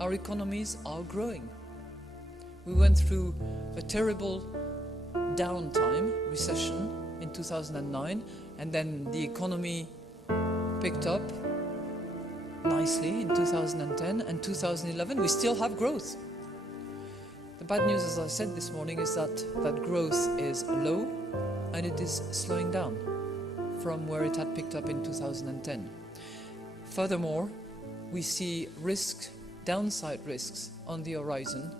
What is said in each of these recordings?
our economies are growing. We went through a terrible downtime, recession in 2009, and then the economy picked up nicely in 2010 and 2011. We still have growth. The bad news, as I said this morning, is that growth is low and it is slowing down from where it had picked up in 2010. Furthermore, we see downside risks on the horizon,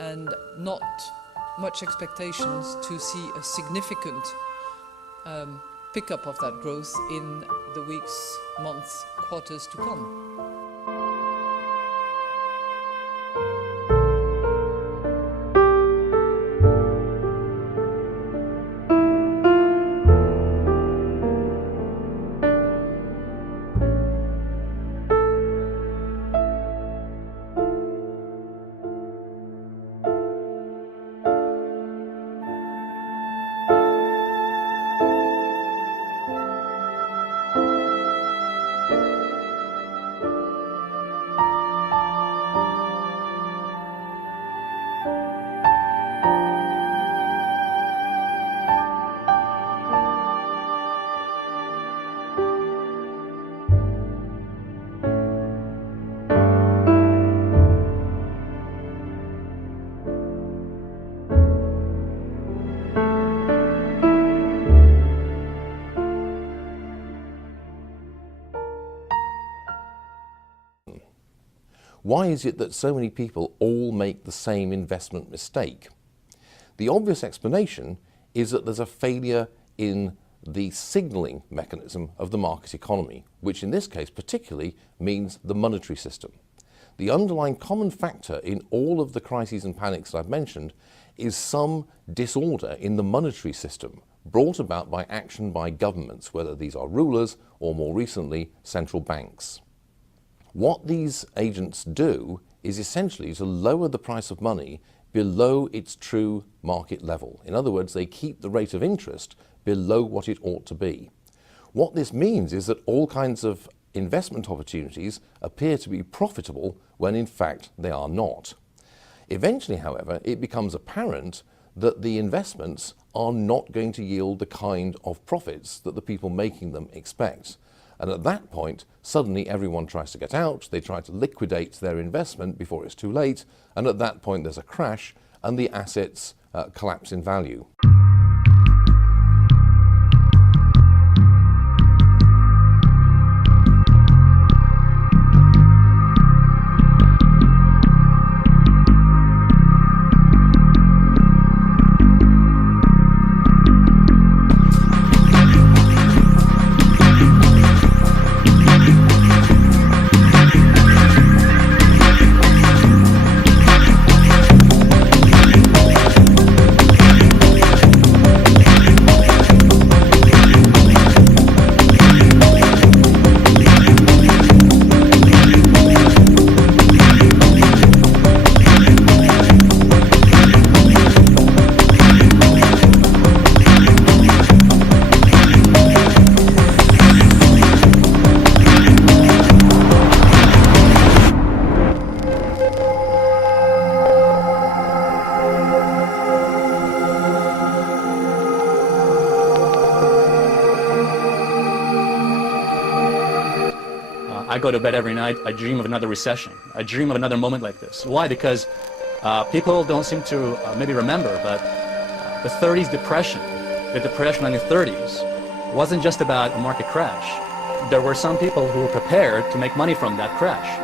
and not much expectations to see a significant pickup of that growth in the weeks, months, quarters to come. Why is it that so many people all make the same investment mistake? The obvious explanation is that there's a failure in the signalling mechanism of the market economy, which in this case particularly means the monetary system. The underlying common factor in all of the crises and panics that I've mentioned is some disorder in the monetary system brought about by action by governments, whether these are rulers or more recently central banks. What these agents do is essentially to lower the price of money below its true market level. In other words, they keep the rate of interest below what it ought to be. What this means is that all kinds of investment opportunities appear to be profitable when in fact they are not. Eventually, however, it becomes apparent that the investments are not going to yield the kind of profits that the people making them expect. And at that point, suddenly everyone tries to get out, they try to liquidate their investment before it's too late, and at that point there's a crash and the assets collapse in value. I go to bed every night, I dream of another recession. I dream of another moment like this. Why? Because people don't seem to maybe remember, but the 30s depression, the depression in the 30s, wasn't just about a market crash. There were some people who were prepared to make money from that crash.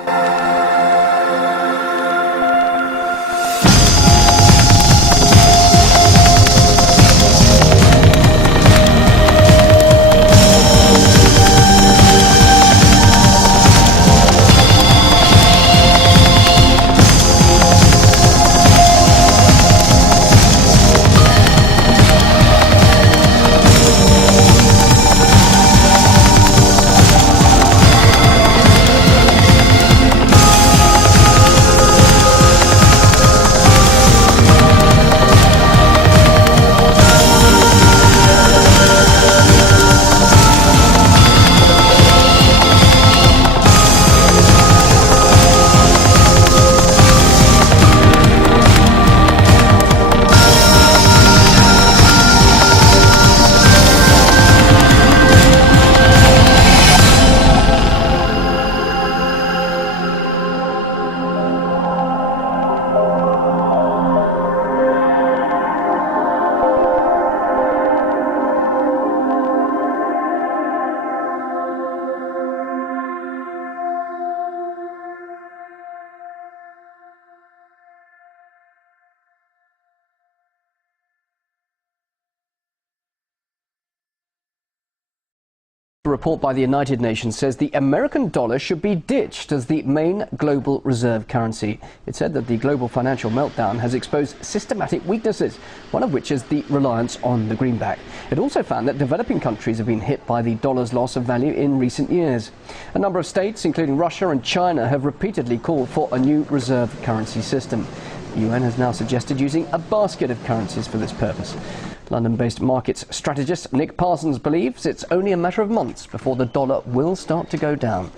A report by the United Nations says the American dollar should be ditched as the main global reserve currency. It said that the global financial meltdown has exposed systematic weaknesses, one of which is the reliance on the greenback. It also found that developing countries have been hit by the dollar's loss of value in recent years. A number of states, including Russia and China, have repeatedly called for a new reserve currency system. The UN has now suggested using a basket of currencies for this purpose. London-based markets strategist Nick Parsons believes it's only a matter of months before the dollar will start to go down.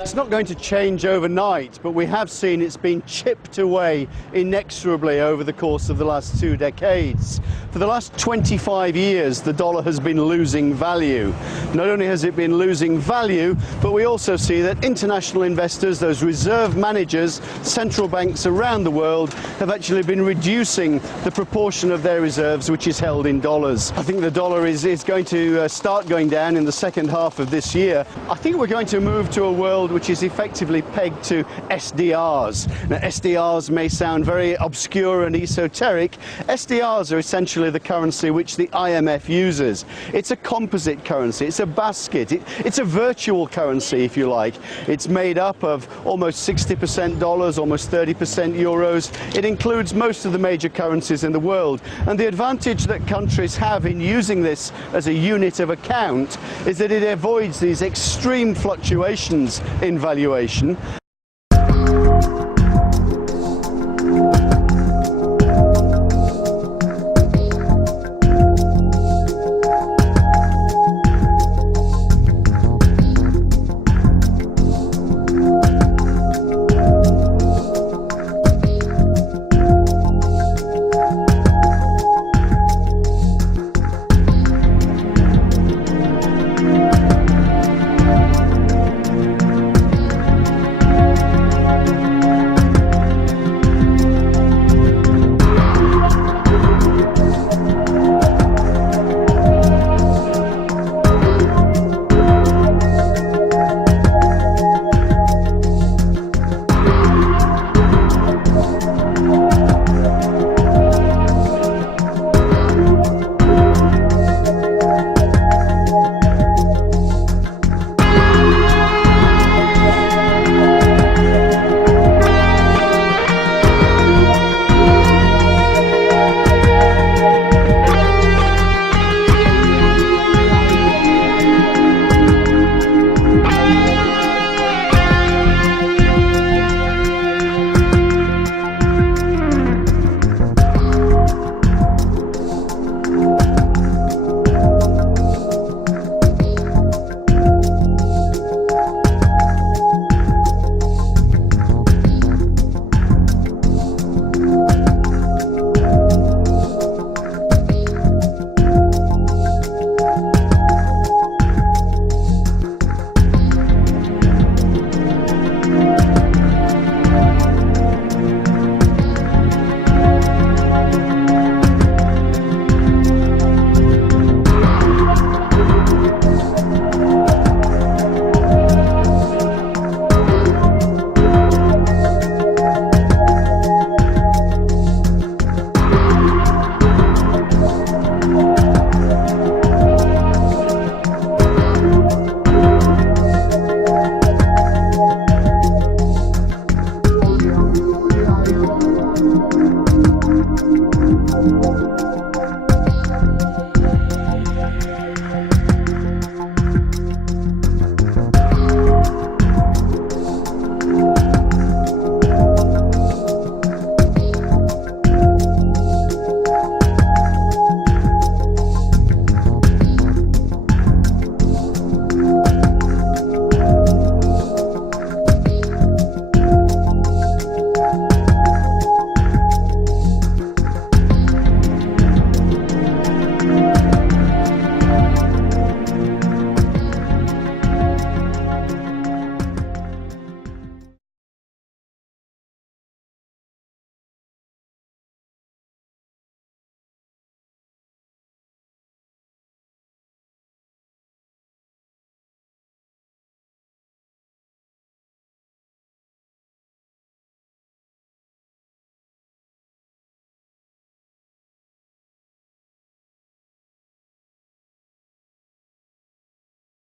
It's not going to change overnight, but we have seen it's been chipped away inexorably over the course of the last 2 decades. For the last 25 years, the dollar has been losing value. Not only has it been losing value, but we also see that international investors, those reserve managers, central banks around the world, have actually been reducing the proportion of their reserves which is held in dollars. I think the dollar is going to start going down in the second half of this year. I think we're going to move to a world which is effectively pegged to SDRs. Now, SDRs may sound very obscure and esoteric. SDRs are essentially the currency which the IMF uses. It's a composite currency, it's a basket, it's a virtual currency, if you like. It's made up of almost 60% dollars, almost 30% euros. It includes most of the major currencies in the world. And the advantage that countries have in using this as a unit of account is that it avoids these extreme fluctuations in valuation.